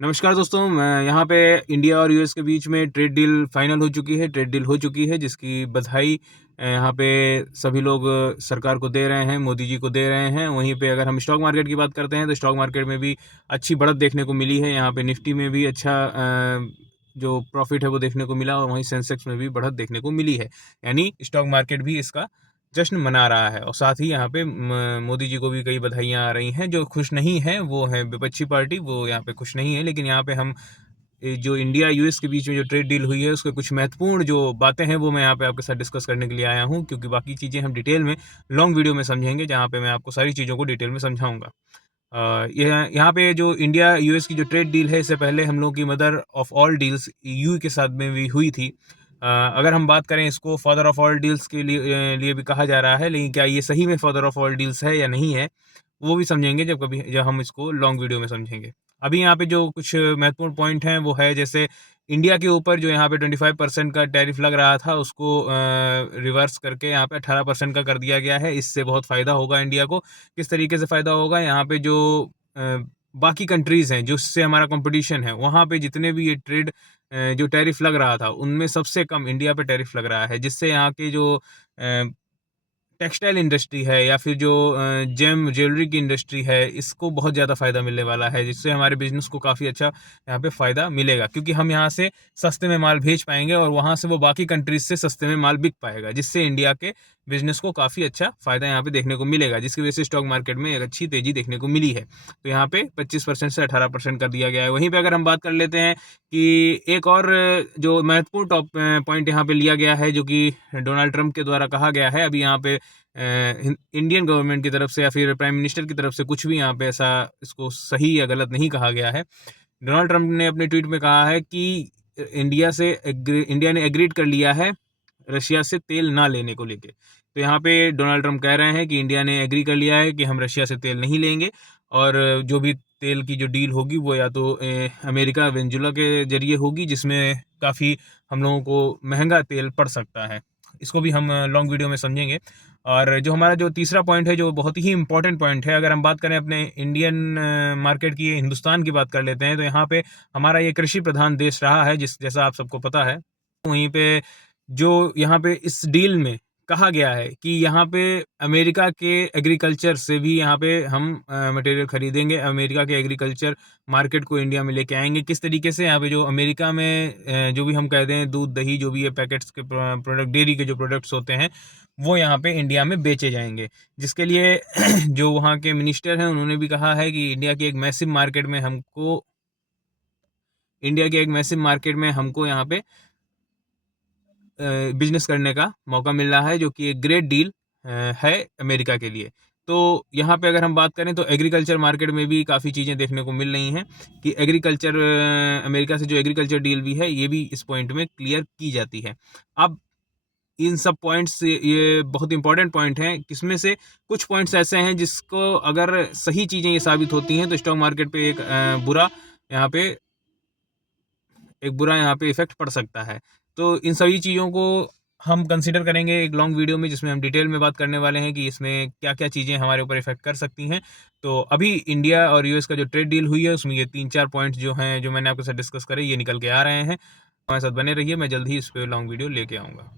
नमस्कार दोस्तों, मैं यहाँ पे इंडिया और यूएस के बीच में ट्रेड डील फाइनल हो चुकी है। ट्रेड डील हो चुकी है जिसकी बधाई यहाँ पे सभी लोग सरकार को दे रहे हैं, मोदी जी को दे रहे हैं। वहीं पे अगर हम स्टॉक मार्केट की बात करते हैं तो स्टॉक मार्केट में भी अच्छी बढ़त देखने को मिली है। यहाँ पे निफ्टी में भी अच्छा जो प्रॉफिट है वो देखने को मिला और वहीं सेंसेक्स में भी बढ़त देखने को मिली है। यानी स्टॉक मार्केट भी इसका जश्न मना रहा है और साथ ही यहाँ पे मोदी जी को भी कई बधाइयाँ आ रही हैं। जो खुश नहीं है वो है विपक्षी पार्टी, वो यहाँ पे खुश नहीं है। लेकिन यहाँ पे हम जो इंडिया यूएस के बीच में जो ट्रेड डील हुई है उसके कुछ महत्वपूर्ण जो बातें हैं वो मैं यहाँ पे आपके साथ डिस्कस करने के लिए आया हूँ, क्योंकि बाकी चीज़ें हम डिटेल में लॉन्ग वीडियो में समझेंगे जहाँ पे मैं आपको सारी चीज़ों को डिटेल में समझाऊंगा। यहाँ पे जो इंडिया यूएस की जो ट्रेड डील है इससे पहले हम लोग की mother of all deals EU के साथ में भी हुई थी। अगर हम बात करें, इसको फादर ऑफ ऑल डील्स के लिए भी कहा जा रहा है, लेकिन क्या ये सही में फादर ऑफ ऑल डील्स है या नहीं है वो भी समझेंगे जब हम इसको लॉन्ग वीडियो में समझेंगे। अभी यहाँ पे जो कुछ महत्वपूर्ण पॉइंट हैं वो है, जैसे इंडिया के ऊपर जो यहाँ पे 25% का टैरिफ लग रहा था उसको रिवर्स करके यहाँ पे 18% का कर दिया गया है। इससे बहुत फ़ायदा होगा इंडिया को। किस तरीके से फ़ायदा होगा, यहाँ पे जो बाकी कंट्रीज़ हैं जिससे हमारा कंपटीशन है वहाँ पे जितने भी ये ट्रेड जो टैरिफ लग रहा था उनमें सबसे कम इंडिया पे टैरिफ लग रहा है, जिससे यहाँ के जो टेक्सटाइल इंडस्ट्री है या फिर जो जेम ज्वेलरी की इंडस्ट्री है इसको बहुत ज़्यादा फ़ायदा मिलने वाला है, जिससे हमारे बिज़नेस को काफ़ी अच्छा यहाँ पे फ़ायदा मिलेगा, क्योंकि हम यहाँ से सस्ते में माल भेज पाएंगे और वहाँ से वो बाकी कंट्रीज से सस्ते में माल बिक पाएगा, जिससे इंडिया के बिज़नेस को काफ़ी अच्छा फ़ायदा यहाँ पे देखने को मिलेगा, जिसकी वजह से स्टॉक मार्केट में एक अच्छी तेज़ी देखने को मिली है। तो यहाँ पे 25% से 18% कर दिया गया है। वहीं पर अगर हम बात कर लेते हैं कि एक और जो महत्वपूर्ण टॉप पॉइंट यहाँ पे लिया गया है जो कि डोनाल्ड ट्रंप के द्वारा कहा गया है। अभी यहाँ पे इंडियन गवर्नमेंट की तरफ से या फिर प्राइम मिनिस्टर की तरफ से कुछ भी यहाँ पे ऐसा इसको सही या गलत नहीं कहा गया है। डोनाल्ड ट्रंप ने अपने ट्वीट में कहा है कि इंडिया ने एग्रीड कर लिया है रशिया से तेल ना लेने को लेके। तो यहाँ पे डोनाल्ड ट्रंप कह रहे हैं कि इंडिया ने एग्री कर लिया है कि हम रशिया से तेल नहीं लेंगे और जो भी तेल की जो डील होगी वो या तो अमेरिका वेनेजुला के जरिए होगी, जिसमें काफ़ी हम लोगों को महंगा तेल पड़ सकता है। इसको भी हम लॉन्ग वीडियो में समझेंगे। और जो हमारा जो तीसरा पॉइंट है जो बहुत ही इंपॉर्टेंट पॉइंट है, अगर हम बात करें अपने इंडियन मार्केट की, हिंदुस्तान की बात कर लेते हैं, तो यहाँ पे हमारा ये कृषि प्रधान देश रहा है जैसा आप सबको पता है। वहीं पे जो यहाँ पे इस डील में कहा गया है कि यहाँ पे अमेरिका के एग्रीकल्चर से भी यहाँ पे हम मटेरियल खरीदेंगे, अमेरिका के एग्रीकल्चर मार्केट को इंडिया में लेके आएंगे। किस तरीके से, यहाँ पे जो अमेरिका में जो भी हम कहते हैं दूध दही जो भी ये पैकेट्स के प्रोडक्ट, डेयरी के जो प्रोडक्ट्स होते हैं वो यहाँ पे इंडिया में बेचे जाएंगे, जिसके लिए जो वहाँ के मिनिस्टर हैं उन्होंने भी कहा है कि इंडिया के एक मैसिव मार्केट में हमको यहाँ पे बिजनेस करने का मौका मिल रहा है, जो कि एक ग्रेट डील है अमेरिका के लिए। तो यहाँ पे अगर हम बात करें तो एग्रीकल्चर मार्केट में भी काफ़ी चीज़ें देखने को मिल रही हैं कि एग्रीकल्चर अमेरिका से जो एग्रीकल्चर डील भी है ये भी इस पॉइंट में क्लियर की जाती है। अब इन सब पॉइंट्स, ये बहुत इंपॉर्टेंट पॉइंट हैं, किसमें से कुछ पॉइंट्स ऐसे हैं जिसको अगर सही चीज़ें ये साबित होती हैं तो स्टॉक मार्केट पे एक यहाँ पे बुरा यहाँ पे इफेक्ट पड़ सकता है। तो इन सभी चीज़ों को हम कंसिडर करेंगे एक लॉन्ग वीडियो में, जिसमें हम डिटेल में बात करने वाले हैं कि इसमें क्या क्या चीज़ें हमारे ऊपर इफेक्ट कर सकती हैं। तो अभी इंडिया और यूएस का जो ट्रेड डील हुई है उसमें ये 3-4 पॉइंट्स जो हैं जो मैंने आपके साथ डिस्कस करे ये निकल के आ रहे हैं। हमारे साथ बने रहिए, मैं जल्द ही इस पर लॉन्ग वीडियो लेके आऊँगा।